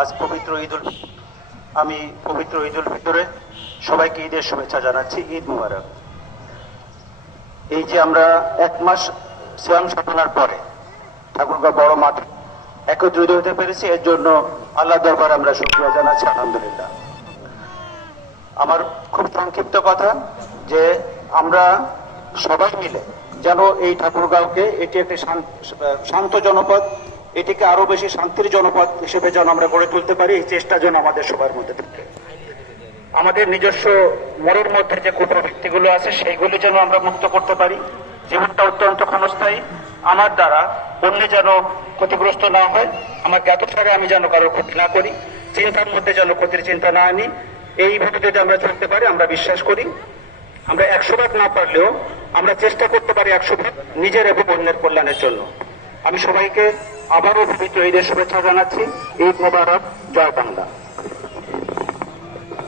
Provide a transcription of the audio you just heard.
আজ পবিত্র আমি পবিত্র ঈদুল ফিতরে সবাইকে ঈদের শুভেচ্ছা জানাচ্ছি। ঈদ মুবারক। এই যে আমরা এক মাস সিয়াম সাধনার পরে ঠাকুরগাঁও বড় মাঠে একত্রিত হতে পেরেছি, এর জন্য আল্লাহ দরবার আমরা শুকরিয়া জানাচ্ছি, আলহামদুলিল্লাহ। আমার খুব সংক্ষিপ্ত কথা যে আমরা সবাই মিলে যেন এই ঠাকুরগাঁওকে, এটি একটি শান্ত জনপদ, এটিকে আরো বেশি শান্তির জনপদ হিসেবে যেন আমরা গড়ে তুলতে পারি, এই চেষ্টা যেন আমাদের সবার মধ্যে থাকে। আমাদের নিজস্ব মনের মধ্যে যে কুপ্রবৃত্তিগুলো আছে সেইগুলি যেন আমরা মুক্ত করতে পারি। জীবনটা অত্যন্ত ক্ষণস্থায়ী, আমার দ্বারা অন্য যেন ক্ষতিগ্রস্ত না হয়, আমার জ্ঞাতসারে আমি যেন কারোর ক্ষতি না করি, চিন্তার মধ্যে যেন ক্ষতির চিন্তা না আনি। এইভাবে যদি আমরা চলতে পারি, আমরা বিশ্বাস করি আমরা 100 ভাগ না পারলেও আমরা চেষ্টা করতে পারি 100 ভাগ নিজের এবং অন্যের কল্যাণের জন্য। আমি সবাইকে আবারও পবিত্র ঈদের শুভেচ্ছা জানাচ্ছি। ঈদ মোবারক। জয় বাংলা।